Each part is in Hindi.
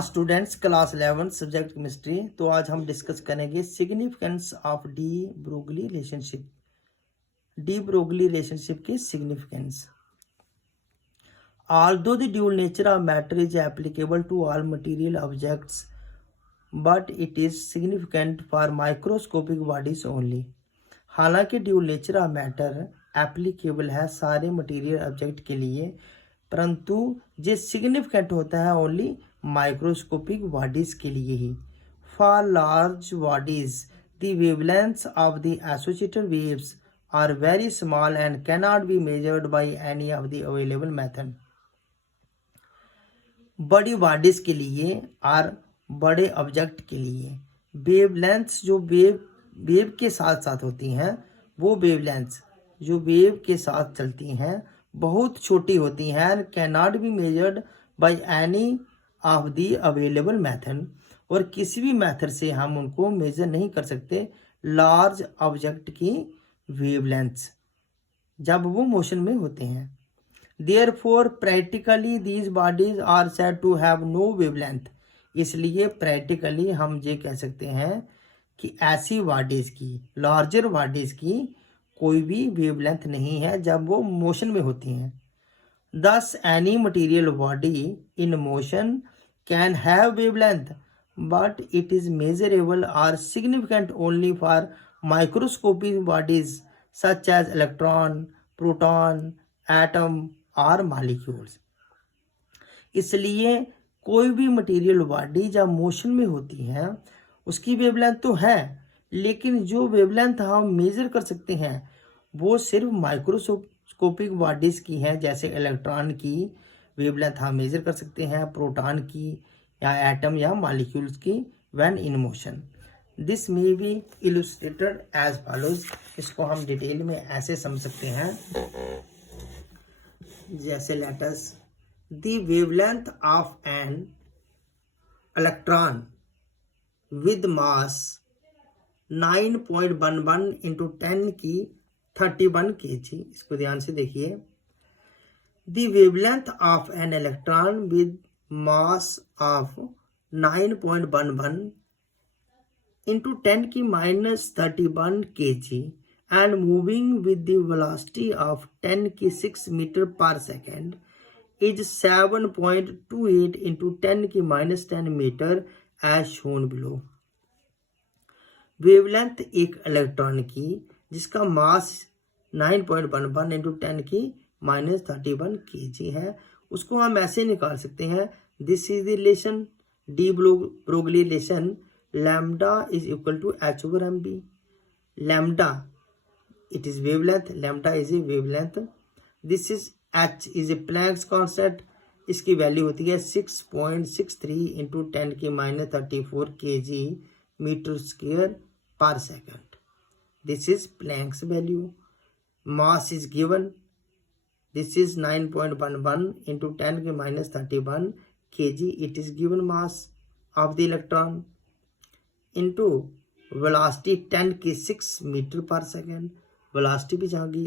Students class 11 subject chemistry. तो आज हम डिस्कस करेंगे significance of de Broglie relationship. De Broglie relationship की significance. Although the dual nature of matter is applicable to all material objects, but it is significant for microscopic bodies only. हालांकि dual nature of matter applicable है सारे मटेरियल ऑब्जेक्ट के लिए, परंतु ये सिग्निफिकेंट होता है ओनली माइक्रोस्कोपिक बॉडीज के लिए ही। For large bodies the wavelengths of the associated waves are very small and cannot be measured by any of the available method. बड़ी बॉडीज के लिए और बड़े ऑब्जेक्ट के लिए वेवलेंथ्स जो वेव के साथ साथ होती हैं, वो वेवलेंथ्स जो वेव के साथ चलती हैं बहुत छोटी होती हैं and can not be measured by any of the available method, और किसी भी मेथड से हम उनको मेजर नहीं कर सकते लार्ज ऑब्जेक्ट की वेवलेंथ्स जब वो मोशन में होते हैं। Therefore, practically these bodies are said to have no wavelength. इसलिए प्रैक्टिकली हम ये कह सकते हैं कि ऐसी बॉडीज की, लार्जर बॉडीज की कोई भी वेवलेंथ नहीं है जब वो मोशन में होती हैं। Thus, any material body in motion can have wavelength, but it is measurable or significant only for microscopic bodies such as electron, proton, atom और मॉलिक्यूल्स। इसलिए कोई भी मटेरियल बॉडी जब मोशन में होती है उसकी वेवलेंथ तो है, लेकिन जो वेवलेंथ हम मेजर कर सकते हैं वो सिर्फ माइक्रोस्कोपिक बॉडीज की है। जैसे इलेक्ट्रॉन की वेवलेंथ हम मेजर कर सकते हैं, प्रोटॉन की या एटम या मॉलिक्यूल्स की when in motion. This may be illustrated as follows. इसको हम डिटेल में ऐसे समझ सकते हैं जैसे let's the wavelength of an electron with mass 9.11 into 10 की 31 kg। इसको ध्यान से देखिए। The wavelength of an electron with mass of 9.11 into 10 की -31 kg and moving with the velocity of 10 की 6 मीटर पर सेकेंड is 7.28 into 10 की -10 metre as shown below। Wavelength एक इलेक्ट्रॉन की जिसका मास 9.11 into 10 की -31 kg है, उसको हम ऐसे निकाल सकते हैं। This is the relation de Broglie relation, lambda is equal to h/mb। Lambda it is wavelength, lambda is a wavelength, this is h is a Planck's constant। इसकी वैल्यू होती है 6.63 इंटू 10 की -34 kg मीटर स्क्वायर पर second. This is Planck's value. Mass is given, this is 9.11 into 10 की -31 kg, it is given mass of the electron into velocity 10 की 6 मीटर पर सेकंड। वेलोसिटी भी जहाँ की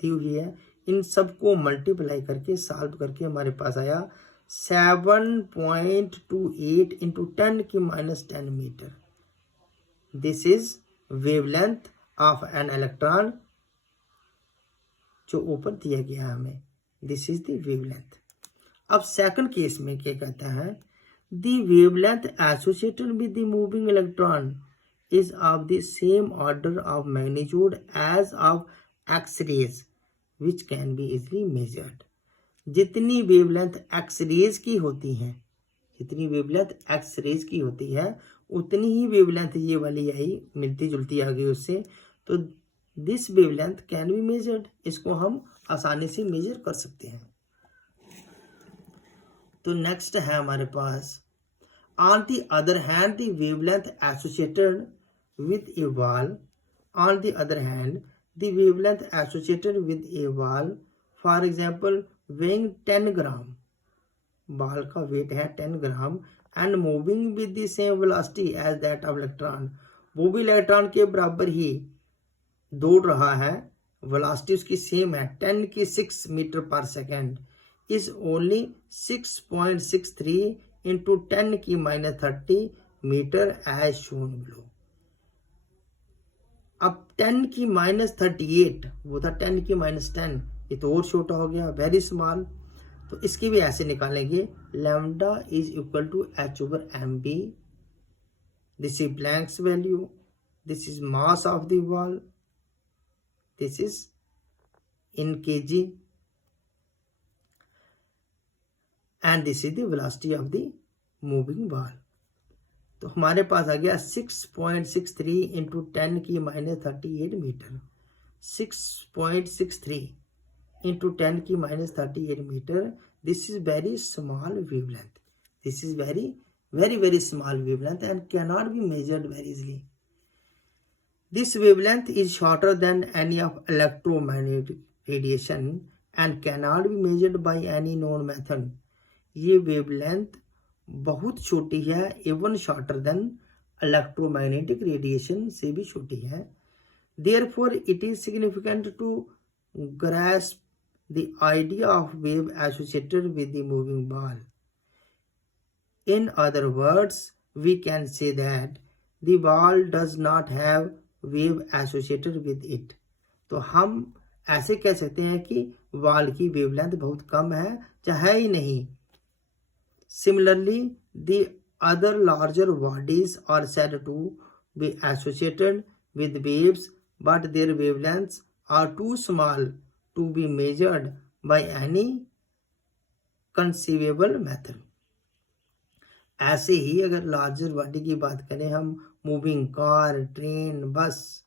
दी हुई है, इन सबको मल्टीप्लाई करके सॉल्व करके हमारे पास आया 7.28 इंटू 10 की -10 metre. This is wavelength of an electron जो ऊपर दिया गया है हमें। This is the wavelength. अब सेकंड केस में क्या कहता है, the wavelength associated with the moving electron is of the same order of magnitude as of X-rays which can be easily measured। जितनी वेवलेंथ एक्स-रेज की होती है, जितनी वेवलेंथ एक्स-रेज की होती है उतनी ही वेवलेंथ ये वाली आई, मिलती जुलती आ गई उससे। तो this wavelength can be measured, इसको हम आसानी से मेजर कर सकते हैं। तो नेक्स्ट है हमारे पास on the other hand the wavelength associated with a ball, on the other hand the wavelength associated with a ball, for example weighing 10 gram, ball का वेट है 10 ग्राम and moving with the same velocity as that of electron, वो भी इलेक्ट्रॉन के बराबर ही दौड़ रहा है, वेलोसिटी उसकी सेम है 10 की 6 मीटर पर सेकेंड, is only 6.63 इंटू 10 की -30 मीटर एज शोन बिलो। अब 10 की -38 वो था 10 की -10, ये तो और छोटा हो गया, वेरी स्मॉल। तो इसकी भी ऐसे निकालेंगे, lambda is equal to h/mb। This is Planck's value, this is mass of the ball, this is in kg, and this is the velocity of the moving ball. तो हमारे पास आ गया 6.63 इंटू 10 की -38 मीटर। 6.63 इंटू 10 की -38 metre. This is very small wavelength, this is very small wavelength and cannot be measured very easily. This wavelength is shorter than any of electromagnetic radiation and cannot be measured by any known method. ये wavelength बहुत छोटी है, even shorter than electromagnetic radiation से भी छोटी है। Therefore, it is significant to grasp the idea of wave associated with the moving ball. In other words, we can say that the ball does not have wave associated with it. तो हम ऐसे कह सकते हैं कि बॉल की वेवलेंथ बहुत कम है, चाहे ही नहीं। Similarly, the other larger bodies are said to be associated with waves, but their wavelengths are too small to be measured by any conceivable method. ऐसे ही अगर लार्जर बॉडी की बात करें हम, मूविंग कार, ट्रेन, बस,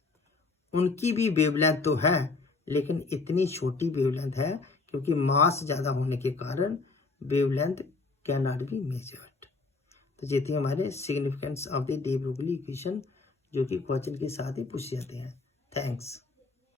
उनकी भी वेवलेंथ तो है, लेकिन इतनी छोटी वेवलेंथ है क्योंकि मास ज़्यादा होने के कारण wavelength can not be measured. तो ये थी हमारे significance of the de Broglie equation, जो कि क्वेश्चन के साथ ही पूछे जाते हैं। थैंक्स।